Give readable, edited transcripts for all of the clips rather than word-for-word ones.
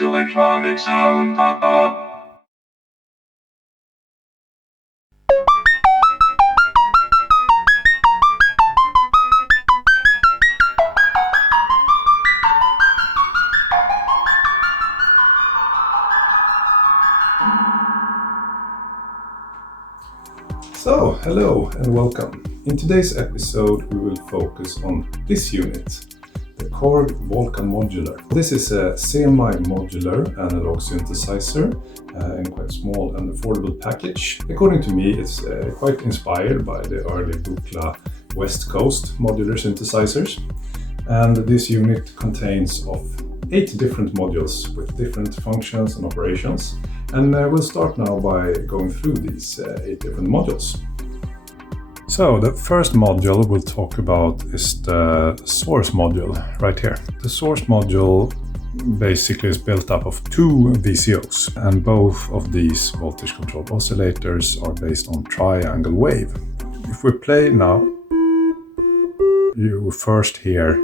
Electronic sound pop-up. So, hello and welcome. In today's episode we will focus on this unit, the Korg Volca Modular. This is a semi-modular analog synthesizer in quite small and affordable package. According to me, it's quite inspired by the early Buchla West Coast modular synthesizers. And this unit contains of 8 different modules with different functions and operations. And we'll start now by going through these 8 different modules. So the first module we'll talk about is the source module right here. The source module basically is built up of 2 VCOs, and both of these voltage controlled oscillators are based on triangle wave. If we play now, you will first hear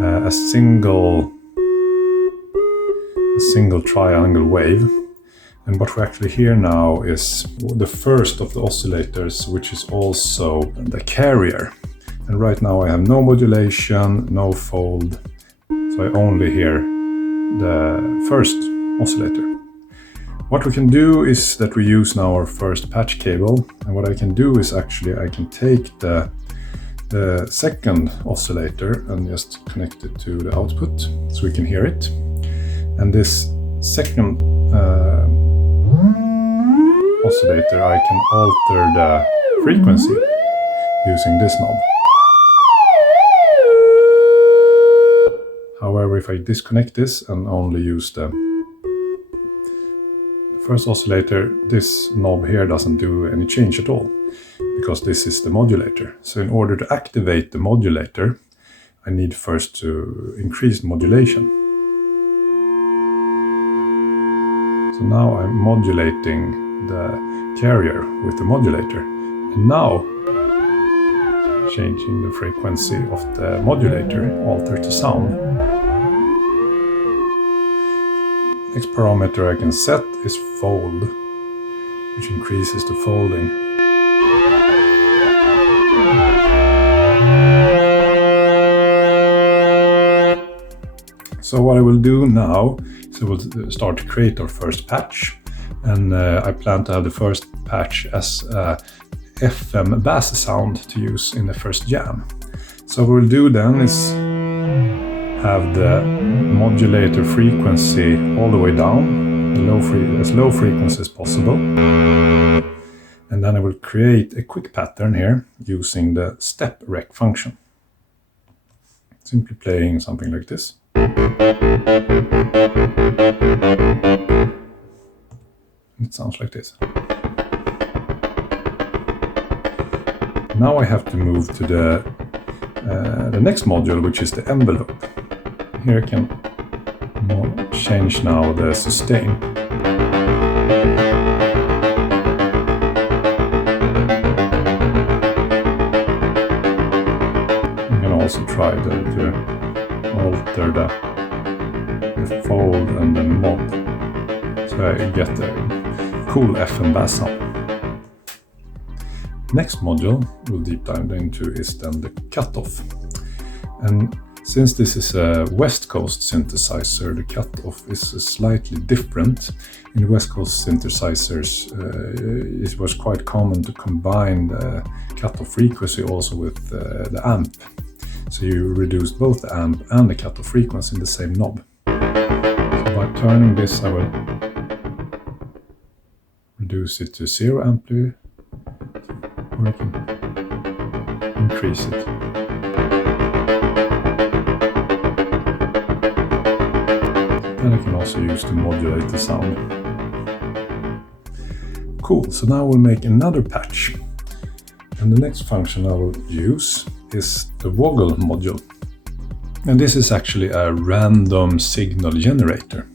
a single triangle wave. And what we actually hear now is the first of the oscillators, which is also the carrier. And right now I have no modulation, no fold, so I only hear the first oscillator. What we can do is that we use now our first patch cable, and what I can do is actually I can take the second oscillator and just connect it to the output so we can hear it. And this second oscillator, I can alter the frequency using this knob. However, if I disconnect this and only use the first oscillator, this knob here doesn't do any change at all, because this is the modulator. So in order to activate the modulator, I need first to increase modulation. So now I'm modulating the carrier with the modulator, and now changing the frequency of the modulator, alter to sound. Next parameter I can set is fold, which increases the folding. So what I will do now is I will start to create our first patch. And I plan to have the first patch as a FM bass sound to use in the first jam. So what we'll do then is have the modulator frequency all the way down, as low frequency as possible. And then I will create a quick pattern here using the step rec function. Simply playing something like this. It sounds like this. Now I have to move to the next module, which is the envelope. Here I can change now the sustain. You can also try to alter the fold and the mod, so I get a cool FM bass sound. Next module we'll deep dive into is then the cutoff. And since this is a West Coast synthesizer, the cutoff is slightly different. In West Coast synthesizers, it was quite common to combine the cutoff frequency also with the amp. So you reduce both the amp and the cutoff frequency in the same knob. So by turning this, I will reduce it to 0 amplitude, or I can increase it. Then I can also use to modulate the sound. Cool, so now we'll make another patch. And the next function I will use is the Woggle module. And this is actually a random signal generator.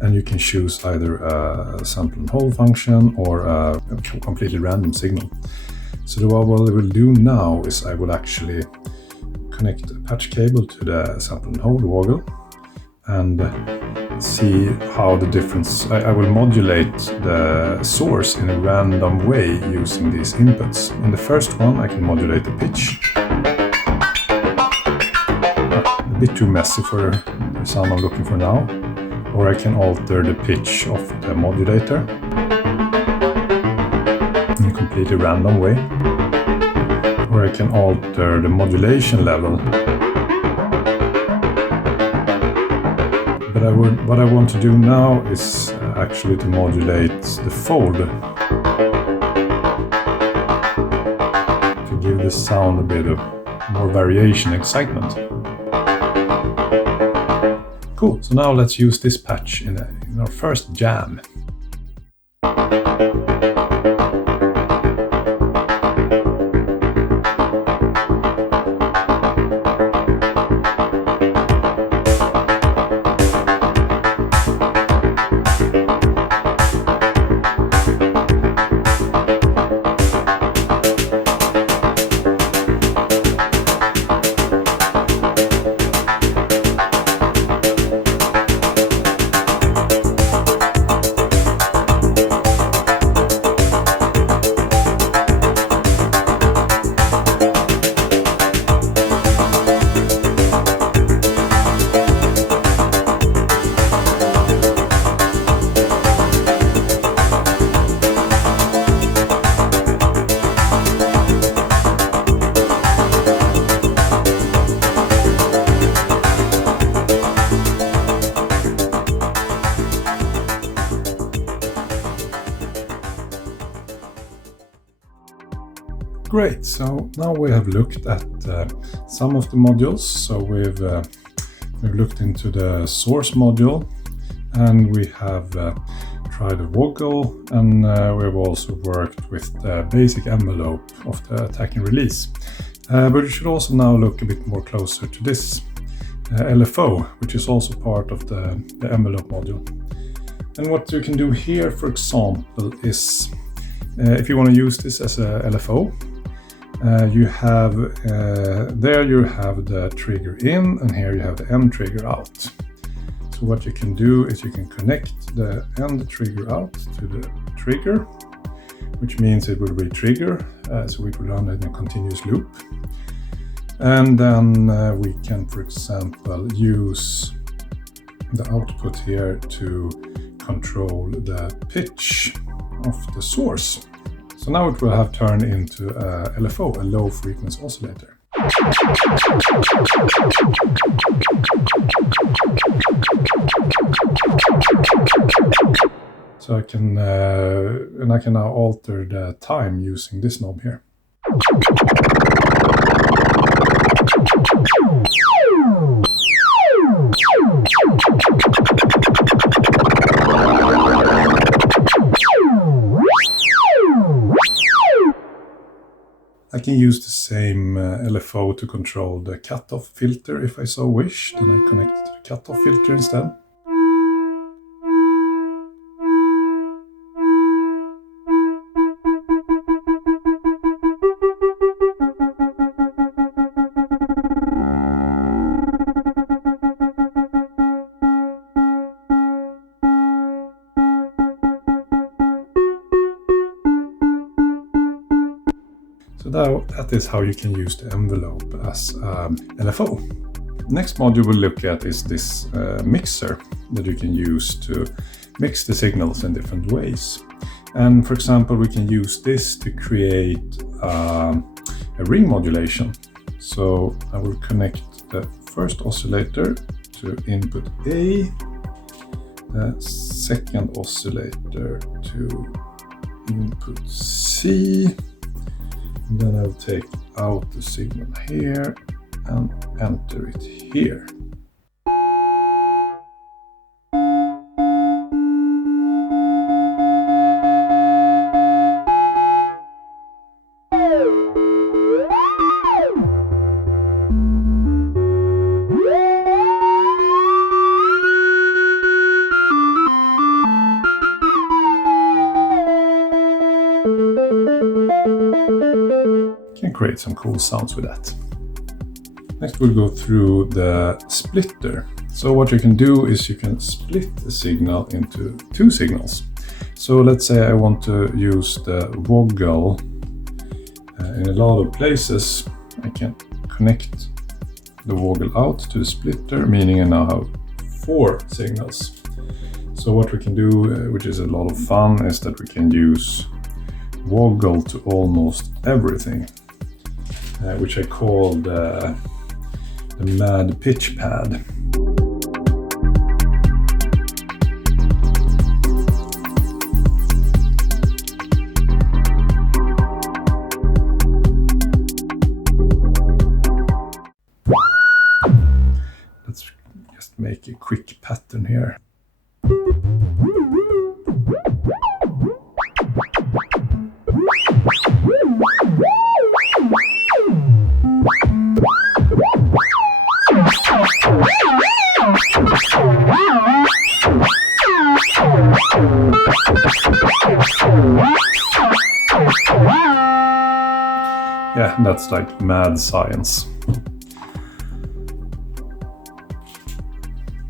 And you can choose either a sample and hold function or a completely random signal. So what I will do now is I will actually connect a patch cable to the sample and hold Woggle and see how the difference, I will modulate the source in a random way using these inputs. In the first one I can modulate the pitch. A bit too messy for the sound I'm looking for now. Or I can alter the pitch of the modulator in a completely random way. Or I can alter the modulation level. But what I want to do now is actually to modulate the fold. To give the sound a bit of more variation, excitement. Cool, so now let's use this patch in our first jam. Great, so now we have looked at some of the modules. So we've looked into the source module, and we have tried a Woggle, and we've also worked with the basic envelope of the attack and release. But we should also now look a bit more closer to this LFO, which is also part of the envelope module. And what you can do here, for example, is if you want to use this as a LFO, you have there you have the trigger in, and here you have the end trigger out. So what you can do is you can connect the end trigger out to the trigger, which means it will re-trigger, so it will run in a continuous loop. And then we can, for example, use the output here to control the pitch of the source. So now it will have turned into a LFO, a low frequency oscillator. So I can now alter the time using this knob here. I can use the same LFO to control the cutoff filter if I so wish. Then I connect it to the cutoff filter instead. So that is how you can use the envelope as LFO. Next module we'll look at is this mixer that you can use to mix the signals in different ways. And for example, we can use this to create a ring modulation. So I will connect the first oscillator to input A, the second oscillator to input C. And then I'll take out the signal here and enter it here. Can create some cool sounds with that. Next we'll go through the splitter. So what you can do is you can split the signal into two signals. So let's say I want to use the Woggle in a lot of places. I can connect the Woggle out to the splitter, meaning I now have 4 signals. So what we can do, which is a lot of fun, is that we can use Woggle to almost everything, which I call the mad pitch pad. Let's just make a quick pattern here. Yeah, that's like mad science.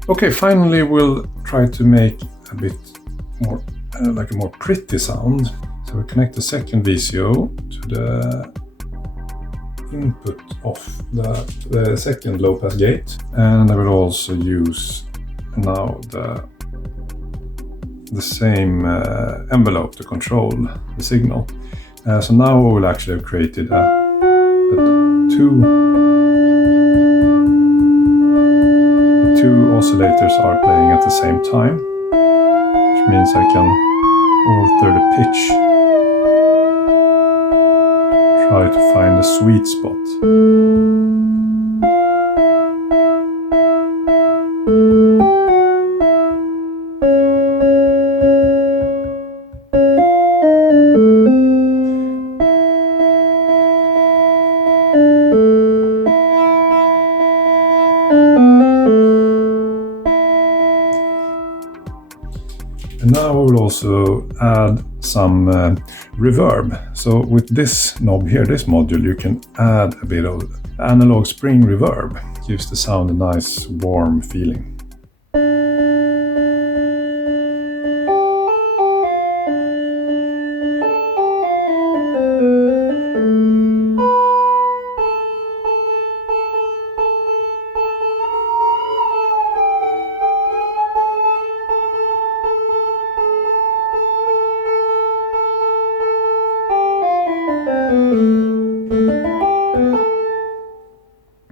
Okay, finally we'll try to make a bit more, like a more pretty sound. So we connect the second VCO to the input of the second low pass gate, and I will also use now the same envelope to control the signal. So now we will actually have created two oscillators are playing at the same time, which means I can alter the pitch, try to find a sweet spot. And now we will also add some reverb. So with this knob here, this module, you can add a bit of analog spring reverb. It gives the sound a nice warm feeling.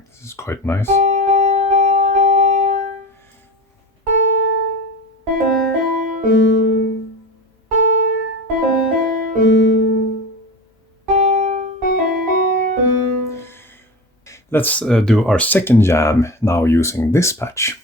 This is quite nice. Let's do our second jam now using this patch.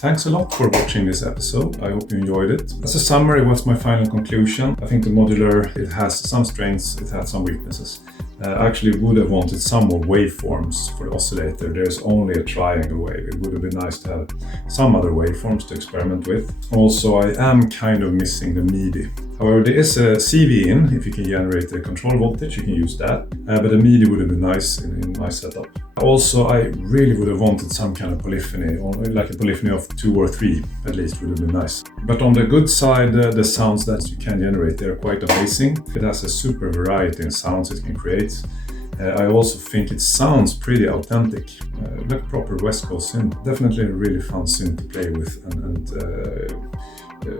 Thanks a lot for watching this episode. I hope you enjoyed it. As a summary, what's my final conclusion? I think the modular, it has some strengths, it has some weaknesses. I actually would have wanted some more waveforms for the oscillator. There's only a triangle wave. It would have been nice to have some other waveforms to experiment with. Also, I am kind of missing the MIDI. However, there is a CV in. If you can generate a control voltage, you can use that. But a MIDI would have been nice in my setup. Also, I really would have wanted some kind of polyphony, or like a polyphony of 2 or 3 at least would have been nice. But on the good side, the sounds that you can generate, they're quite amazing. It has a super variety in sounds it can create. I also think it sounds pretty authentic, like proper West Coast synth. Definitely a really fun synth to play with, and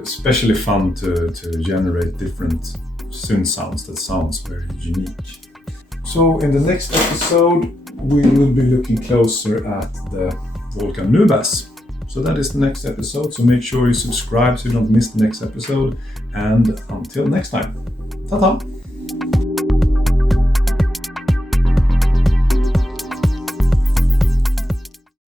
especially fun to generate different synth sounds that sounds very unique. So in the next episode, we will be looking closer at the Volca Nubass. So that is the next episode. So make sure you subscribe so you don't miss the next episode. And until next time, ta-ta!